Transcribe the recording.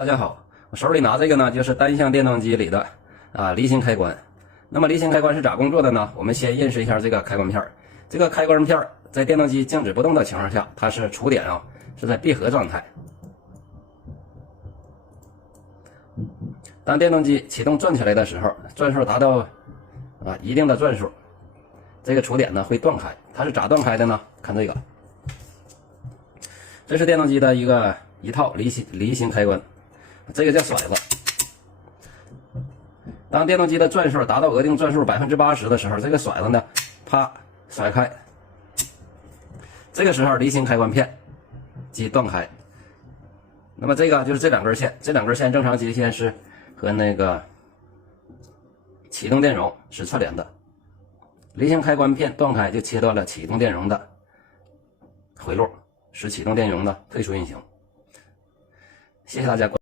大家好，我手里拿这个呢，就是单向电动机里的离心开关。那么离心开关是咋工作的呢？我们先认识一下这个开关片。这个开关片在电动机静止不动的情况下，它是触点是在闭合状态。当电动机启动转起来的时候，转数达到一定的转数，这个触点呢会断开。它是咋断开的呢？看这个，这是电动机的一套离心开关。这个叫甩子。当电动机的转数达到额定转数80%的时候，这个甩子呢，啪甩开。这个时候离心开关片即断开。那么这个就是这两根线，这两根线正常接线是和那个启动电容是串联的。离心开关片断开，就切断了启动电容的回路，使启动电容呢退出运行。谢谢大家。